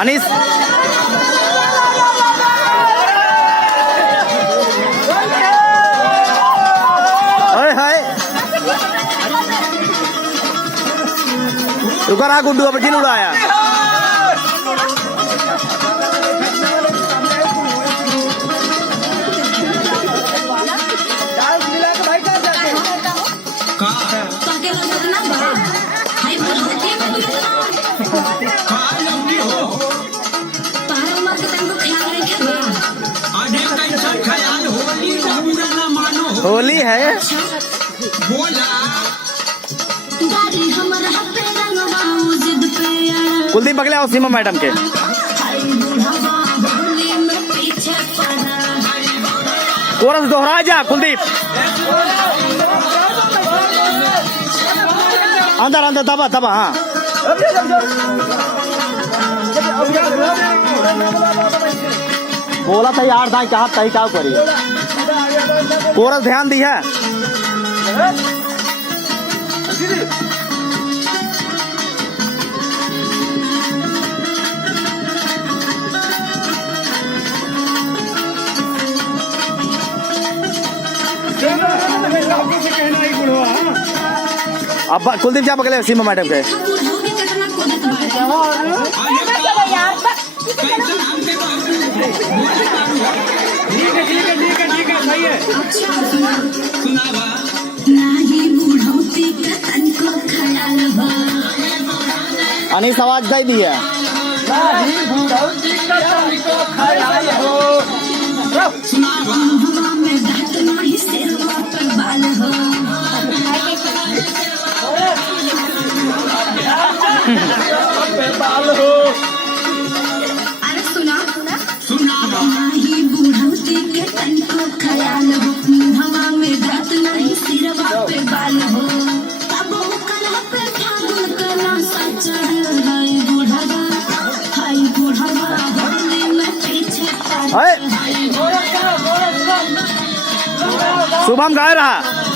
अनीस रुका रहा गुड्डू अब जिन उड़ाया होली है कुलदीप बगले आओ सीमा मैडम के कोरस दोहरा जा कुलदीप अंदर अंदर दबा दबा हाँ बोला था यार था कहा तही क्या करी कोरस ध्यान दी है अब कुलदीप जा पकड़े सीमा मैडम के अनीस आवाज दे दी है अरे सुना नहीं बूढ़ी के तन को ख्याल हो हवा में रात नहीं सिरवा पे बाल हो तब कला पे फागुन कला सच हाय बूढ़ा होली में पीछे शुभम गा रहा